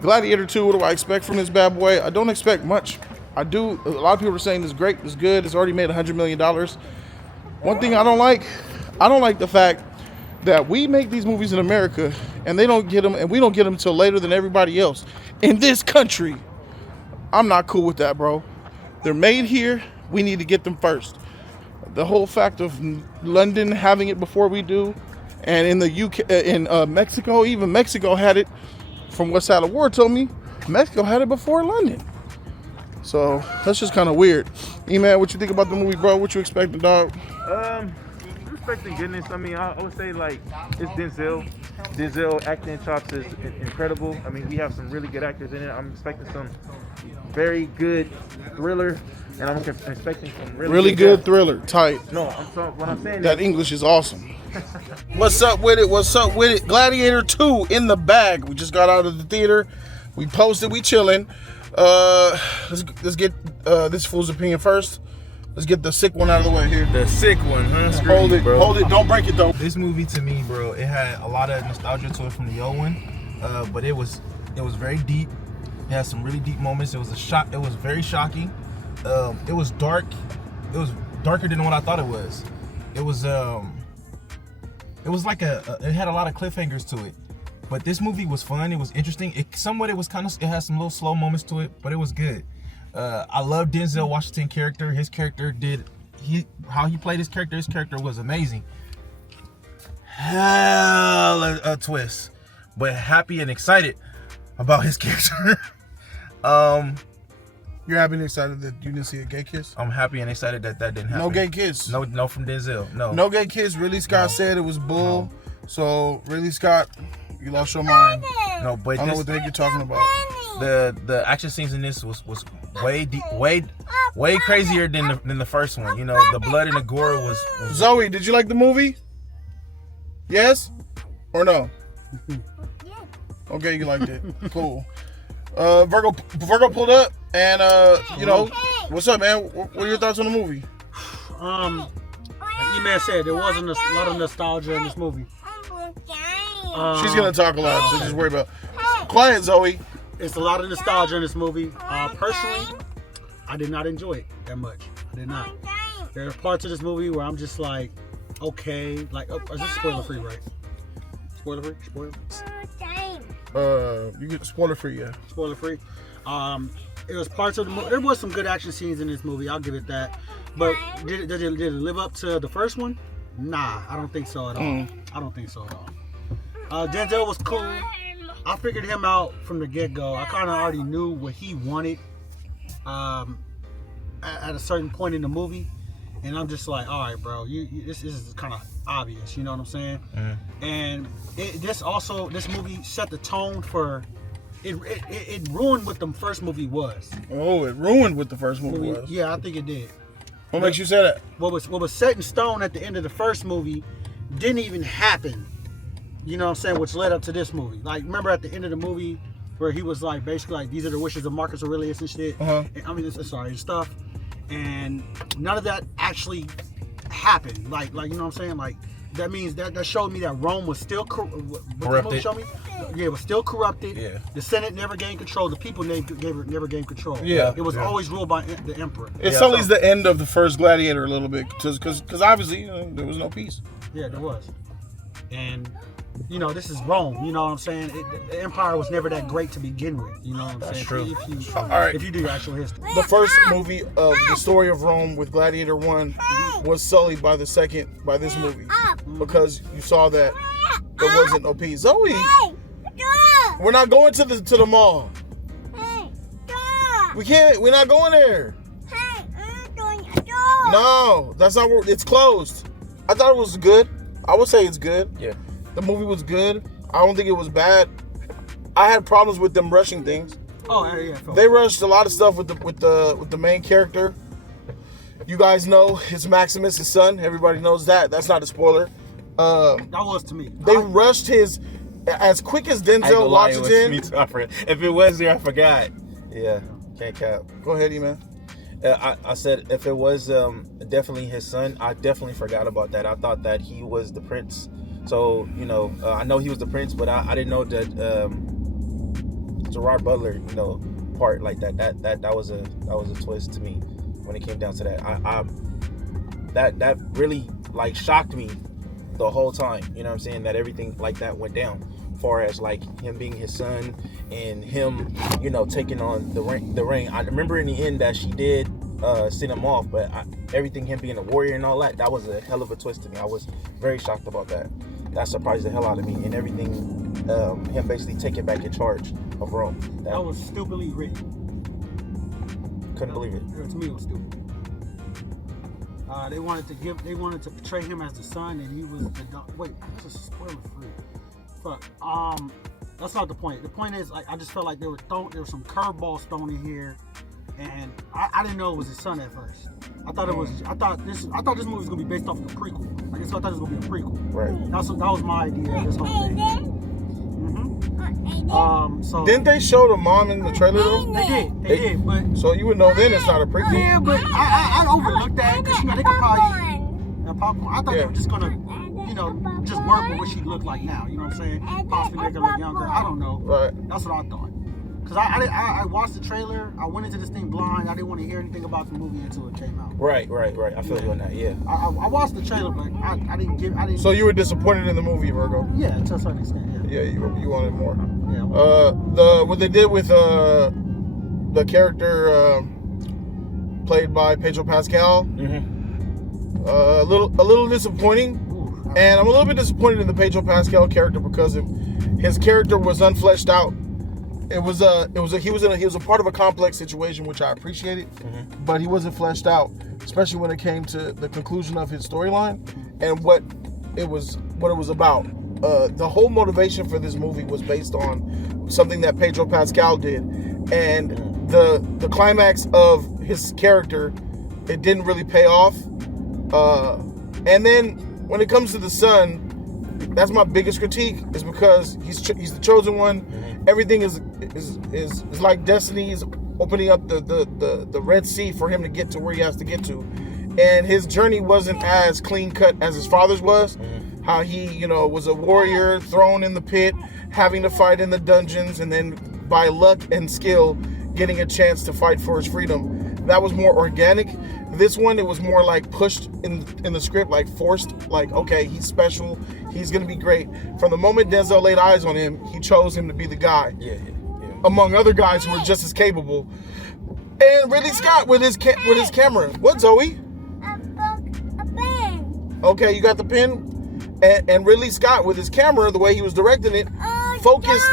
Gladiator 2, what do I expect from this bad boy? I don't expect much. A lot of people are saying it's great, it's good, it's already made $100 million. One thing I don't like the fact that we make these movies in America and they don't get them, and we don't get them until later than everybody else. In this country, I'm not cool with that, bro. They're made here, we need to get them first. The whole fact of London having it before we do, and in the UK, in Mexico, even Mexico had it, from what Side of War told me, Mexico had it before London. So that's just kind of weird. E-Man, what you think about the movie, bro? What you expecting, dog? Expecting goodness. I mean, I would say like it's Denzel. Denzel acting chops is incredible. I mean, we have some really good actors in it. I'm expecting some very good thriller, and I'm expecting some really good thriller. Tight. No, what I'm saying that is, English is awesome. What's up with it? What's up with it? Gladiator 2 in the bag. We just got out of the theater. We posted. We chilling. Let's get this fool's opinion first. Let's get the sick one out of the way here. The sick one, huh? Hold it, bro. Hold it. Don't break it though. This movie to me, bro, it had a lot of nostalgia to it from the old one, but it was very deep. It had some really deep moments. It was a shock. It was very shocking. It was dark. It was darker than what I thought it was. It was like it had a lot of cliffhangers to it. But this movie was fun. It was interesting. It had some little slow moments to it, but it was good. I love Denzel Washington character. His character how he played his character. His character was amazing. Hell a twist, but happy and excited about his character. You're happy and excited that you didn't see a gay kiss? I'm happy and excited that didn't happen. No gay kiss. No from Denzel. No gay kiss. Ridley Scott said it was bull. No. So Ridley Scott, you lost your mind. No, but I don't know what the heck you're talking about. The action scenes in this was way deep, way crazier than the first one. You know, the blood and the gore was. Zoe, did you like the movie? Yes or no? Okay, you liked it. Cool. Virgo pulled up, and what's up, man? What are your thoughts on the movie? Like E-Man said, there wasn't a lot of nostalgia in this movie. She's gonna talk a lot, so just worry about. Quiet, Zoe. It's a lot of nostalgia in this movie. Personally, I did not enjoy it that much. I did not. There are parts of this movie where I'm just like, okay, like, is this spoiler free, right? Spoiler free? Spoiler? You get spoiler free, yeah. Spoiler free. It was parts of the movie. There was some good action scenes in this movie. I'll give it that. But did it live up to the first one? Nah, I don't think so at all. I don't think so at all. Denzel was cool. I figured him out from the get-go. I kind of already knew what he wanted at a certain point in the movie. And I'm just like, all right, bro, this is kind of obvious. You know what I'm saying? And this movie set the tone for... It ruined what the first movie was. Oh, it ruined what the first movie was? Yeah, I think it did. What makes you say that? What was set in stone at the end of the first movie didn't even happen. You know what I'm saying? Which led up to this movie. Like, remember at the end of the movie where he was like, basically like, these are the wishes of Marcus Aurelius and shit. And stuff. And none of that actually happened. Like you know what I'm saying? Like, that means that showed me that Rome was still corrupted. Show me? Yeah, it was still corrupted. Yeah. The Senate never gained control. The people never gained control. Yeah. It was always ruled by the emperor. It's always the end of the first Gladiator a little bit, because obviously there was no peace. Yeah, there was. And this is Rome. You know what I'm saying? The empire was never that great to begin with. You know what I'm saying? True. If you do your actual history. The first movie of the story of Rome with Gladiator 1 was sullied by this movie. Because you saw that there wasn't no peace. Zoe! We're not going to the mall. We can't. We're not going there. No, that's not where it's closed. I thought it was good. I would say it's good. Yeah. The movie was good. I don't think it was bad. I had problems with them rushing things. Oh yeah. They rushed a lot of stuff with the main character. You guys know it's Maximus, his son. Everybody knows that. That's not a spoiler. That was to me. They rushed his as quick as Denzel Washington. Me too, if it was there, I forgot. Yeah, can't cap. Go ahead, man. I said if it was definitely his son, I definitely forgot about that. I thought that he was the prince. So I know he was the prince, but I didn't know that Gerard Butler, part like that was a twist to me when it came down to that. That really like shocked me the whole time. You know what I'm saying? That everything like that went down. Far as like him being his son and him, taking on the ring. I remember in the end that she did send him off, but everything, him being a warrior and all that was a hell of a twist to me. I was very shocked about that. That surprised the hell out of me, and everything, him basically taking back in charge of Rome. That was stupidly written. Couldn't believe it. To me, it was stupid. They wanted to portray him as the son, and he was the wait. That's a spoiler free. Fuck. That's not the point. The point is, like, I just felt like there were some curveballs thrown in here, and I didn't know it was his son at first. I thought this movie was gonna be based off of a prequel. I thought it was gonna be a prequel. Right. That was my idea of this whole thing. So Didn't they show the mom in the trailer though? They did, but So you would know then it's not a prequel. yeah, but I overlooked that because they could probably popcorn. I thought they were just gonna, just work with what she looked like now. You know what I'm saying? Possibly make her look younger. I don't know. Right. That's what I thought. Because I watched the trailer. I went into this thing blind. I didn't want to hear anything about the movie until it came out. Right. I feel you on that. Yeah. I watched the trailer, but I didn't. So you were disappointed in the movie, Virgo? Yeah, to a certain extent. Yeah. Yeah, you wanted more. Yeah. What they did with the character played by Pedro Pascal, a little disappointing. Ooh, And I'm a little bit disappointed in the Pedro Pascal character because his character was unfleshed out. He was a part of a complex situation, which I appreciated, but he wasn't fleshed out, especially when it came to the conclusion of his storyline and what it was about. The whole motivation for this movie was based on something that Pedro Pascal did, and the climax of his character, it didn't really pay off. And then when it comes to the son, that's my biggest critique, is because he's the chosen one. Everything is like destiny is opening up the Red Sea for him to get to where he has to get to, and his journey wasn't as clean cut as his father's was. How he was a warrior thrown in the pit, having to fight in the dungeons, and then by luck and skill getting a chance to fight for his freedom. That was more organic. This one, it was more like pushed in the script, like forced, like, okay, he's special, he's gonna be great. From the moment Denzel laid eyes on him, he chose him to be the guy. Yeah. Among other guys who were just as capable. And Ridley Scott with his camera. What, Zoe? A pen. Okay, you got the pen? And Ridley Scott with his camera, the way he was directing it, focused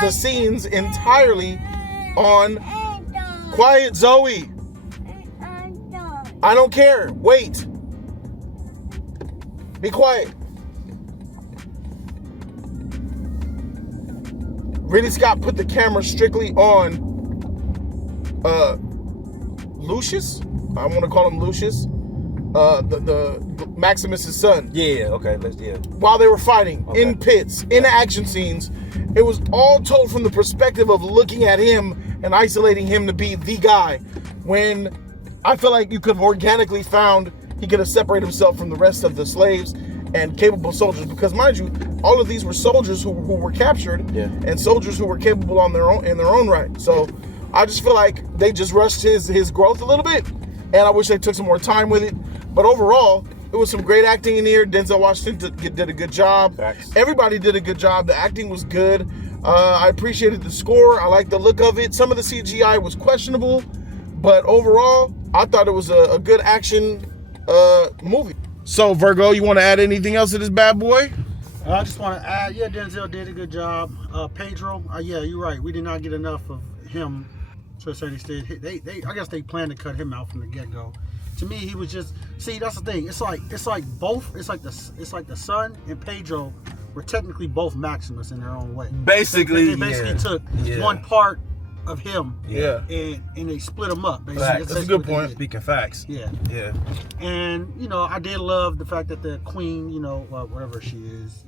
the scenes entirely on... Quiet, Zoe. I don't care. Wait. Be quiet. Ridley Scott put the camera strictly on Lucius. I want to call him Lucius. The Maximus's son. Yeah. Okay. While they were fighting in Okay. pits, in action scenes, it was all told from the perspective of looking at him and isolating him to be the guy. When I feel like you could have organically found he could have separated himself from the rest of the slaves and capable soldiers, because mind you, all of these were soldiers who were captured, and soldiers who were capable in their own right. So I just feel like they just rushed his growth a little bit, and I wish they took some more time with it. But overall, it was some great acting in here. Denzel Washington did a good job. Facts. Everybody did a good job. The acting was good. I appreciated the score. I liked the look of it. Some of the CGI was questionable, but overall, I thought it was a good action movie. So, Virgo, you want to add anything else to this bad boy? I just want to add, Denzel did a good job. Pedro, you're right. We did not get enough of him to a certain extent. I guess they planned to cut him out from the get-go. To me, he was just, that's the thing. It's like the son and Pedro were technically both Maximus in their own way. Basically, they basically took one part of him, Yeah. and they split him up. Basically, Facts. That's a good point. Speaking facts. Yeah. Yeah. And I did love the fact that the queen, whatever she is,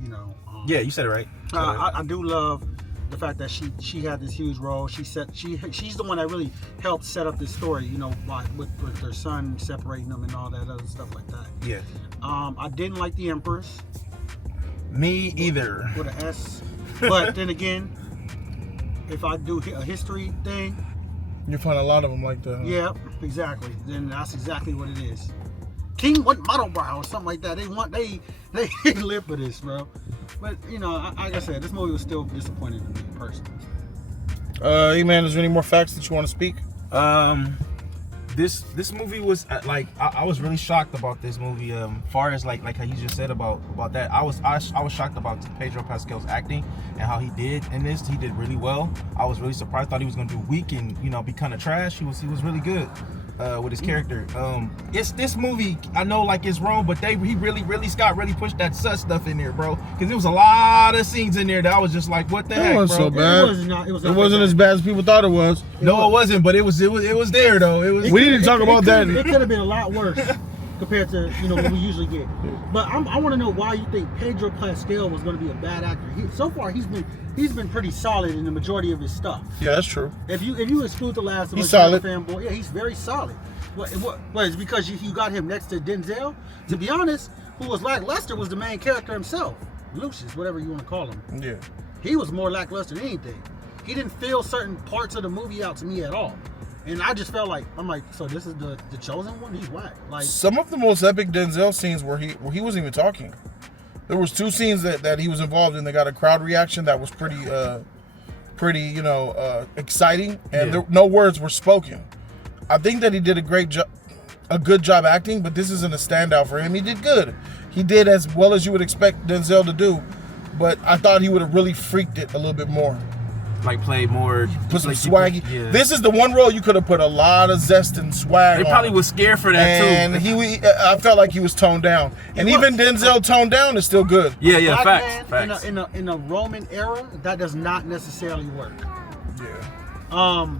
Yeah, you said it right. I do love the fact that she had this huge role. She's the one that really helped set up this story, with her son separating them and all that other stuff like that. Yeah. I didn't like the Empress Me either. with an S, but then again, if I do a history thing, You find a lot of them like that. Huh? yeah, exactly. Then that's exactly what it is. King what model brow or something like that. They live for this, bro. But you know, like I said, this movie was still disappointing to me personally. E-Man, is there any more facts that you want to speak? This movie was like I was really shocked about this movie. Far as like how you just said about that, I was shocked about Pedro Pascal's acting and how he did in this. He did really well. I was really surprised. Thought he was gonna do weak and be kind of trash. He was really good with his character. It's this movie. I know like it's wrong, but Scott really pushed that sus stuff in there, bro. Because there was a lot of scenes in there that I was just like, what the heck, It was bro? so bad. It wasn't as bad as people thought it was. No, it wasn't. But it was there though. It was. We didn't talk about that. It could have been a lot worse compared to what we usually get. But I want to know why you think Pedro Pascal was going to be a bad actor. So far, he's been pretty solid in the majority of his stuff. Yeah, that's true. If you exclude the last of He's Us solid. Fanboy, yeah, he's very solid. What it's because you got him next to Denzel? To be honest, who was lackluster was the main character himself, Lucius, whatever you want to call him. Yeah. He was more lackluster than anything. He didn't fill certain parts of the movie out to me at all. And I just felt like, so this is the chosen one? He's whack. Like, Some of the most epic Denzel scenes where he wasn't even talking. There was 2 scenes that he was involved in. They got a crowd reaction that was pretty exciting, and no words were spoken. I think that he did a good job acting, but this isn't a standout for him. He did good. He did as well as you would expect Denzel to do, but I thought he would have really freaked it a little bit more. Like play more, Put some like swaggy. yeah. This is the one role you could have put a lot of zest and swag. They on. probably was scared for that And too. I felt like he was toned down, and even Denzel toned down is still good. Yeah, black facts. man Facts. in a Roman era, that does not necessarily work. Yeah.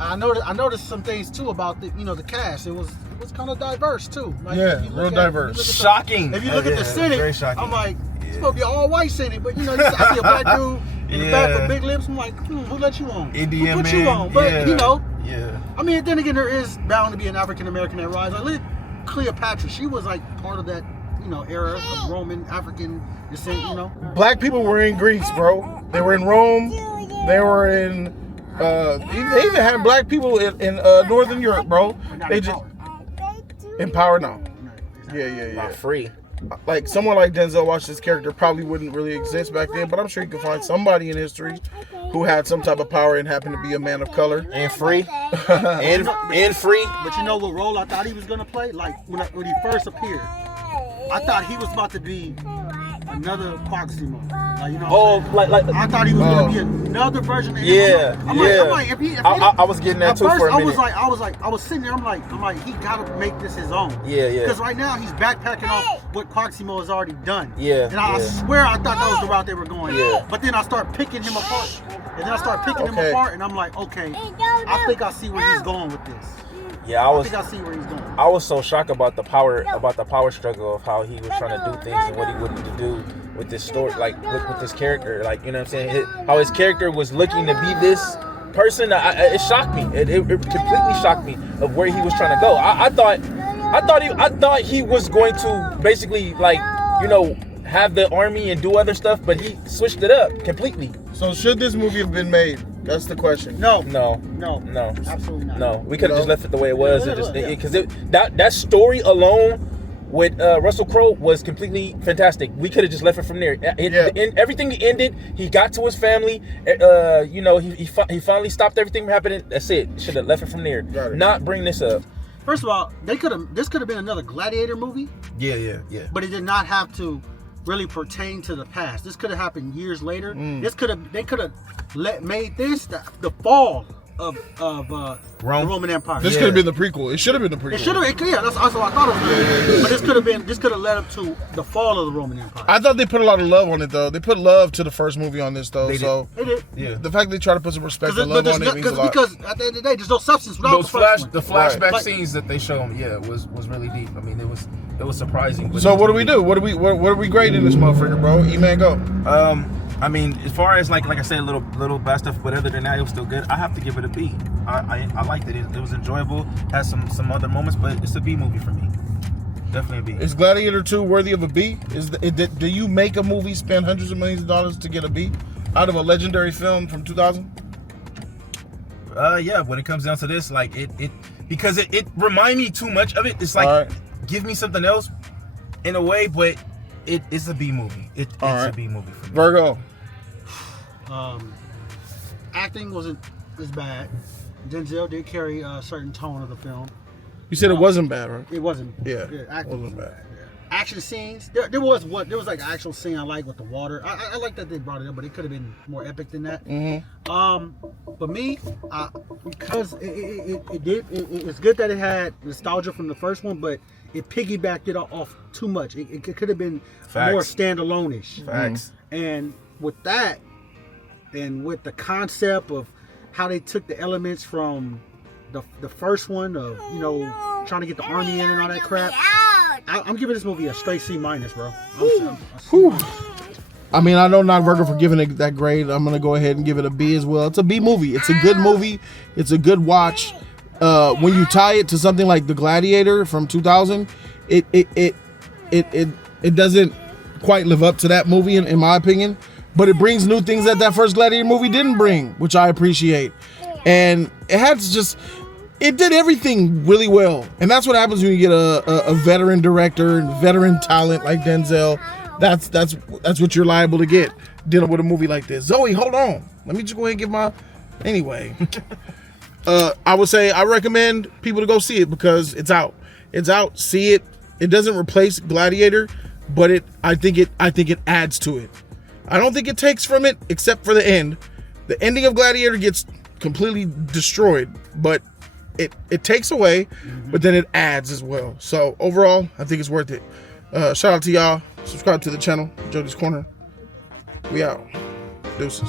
I noticed some things too about the cast. It was kind of diverse too. Like, Yeah, if you real look diverse. Shocking. If you look at the Senate, very shocking. I'm like, it's supposed to be all white Senate, but I see a black dude in the back with big lips. I'm like, who let you on? Indian who put man. you on? But Yeah. I mean, then again, there is bound to be an African American that rises. Like, look at Cleopatra. She was like part of that era of Roman African descent. Black people were in Greece, bro. They were in Rome. They were in. They even had black people in Northern Europe, bro. They just in power now. Yeah. Not free. Like someone like Denzel Washington's character probably wouldn't really exist back then, but I'm sure you can find somebody in history who had some type of power and happened to be a man of color. And free. and free. But you know what role I thought he was gonna play? Like when he first appeared, I thought he was about to be another Quaximo. I thought he was gonna be another version of him. Yeah, I'm like, if he I was getting that at too first, for a minute. I was sitting there. I'm like, he gotta make this his own. Yeah. Because right now he's backpacking off what Quaximo has already done. Yeah, And I swear I thought that was the route they were going. Yeah. But then I start picking him apart, and I'm like, okay, I think I see where he's going with this. Yeah, I think I see where he's going. I was so shocked about the power struggle of how he was trying to do things and what he wanted to do with this story, like with this character, like what I'm saying, how his character was looking to be this person. It shocked me. It completely shocked me of where he was trying to go. I thought he was going to basically have the army and do other stuff, but he switched it up completely. So should this movie have been made? That's the question. No, absolutely not. No, we could have just left it the way it was, Yeah, because that story alone with Russell Crowe was completely fantastic. We could have just left it from there. Everything ended. He got to his family. He finally stopped everything from happening. That's it. Should have left it from there. Not bring this up. First of all, this could have been another Gladiator movie. Yeah. But it did not have to really pertain to the past. This could have happened years later. They could have made this the fall of the Roman Empire. This could have been the prequel. It should have been the prequel. It should have. Yeah, that's what I thought it was. But this could have led up to the fall of the Roman Empire. I thought they put a lot of love on it though. They put love to the first movie on this though. They did. Yeah. The fact they try to put some respect and love on it means a lot. Because at the end of the day, there's no substance without Those the first one. the flashback Right. scenes that they showed, was really deep. I mean, it was surprising. But So what do we do? What are we grading this motherfucker, bro? E-Man, go. I mean, as far as like I said, little bad stuff, but other than that, it was still good. I have to give it a B. I liked it. It was enjoyable. Had some other moments, but it's a B movie for me. Definitely a B. Is Gladiator 2 worthy of a B? Do you make a movie spend hundreds of millions of dollars to get a B out of a legendary film from 2000? Yeah, when it comes down to this, like it because it remind me too much of it. It's like All right. give me something else in a way, but it's a B movie. It's right. a B movie for me. Virgo. Acting wasn't as bad. Denzel did carry a certain tone of the film. You said it wasn't bad, right? It wasn't. Yeah, Acting wasn't bad. Yeah. Action scenes. There was like an actual scene I like with the water. I like that they brought it up, but it could have been more epic than that. But me, because it's good that it had nostalgia from the first one, but it piggybacked it off too much. It could have been more standalone-ish. Facts. And with that, and with the concept of how they took the elements from the first one of trying to get the army in and all that crap, I'm giving this movie a straight C-, bro. I mean, I don't knock Virgo for giving it that grade. I'm gonna go ahead and give it a B as well. It's a B movie. It's a good movie. It's a good watch. When you tie it to something like The Gladiator from 2000, it doesn't quite live up to that movie in my opinion. But it brings new things that first Gladiator movie didn't bring, which I appreciate. And it did everything really well. And that's what happens when you get a veteran director and veteran talent like Denzel. That's what you're liable to get dealing with a movie like this. Zoe, hold on. Let me just go ahead and give my... Anyway. I would say I recommend people to go see it because it's out. It's out. See it. It doesn't replace Gladiator, but I think it adds to it. I don't think it takes from it except for the end. The ending of Gladiator gets completely destroyed, but it takes away, but then it adds as well. So overall, I think it's worth it. Shout out to y'all. Subscribe to the channel, Jody's Corner. We out. Deuces.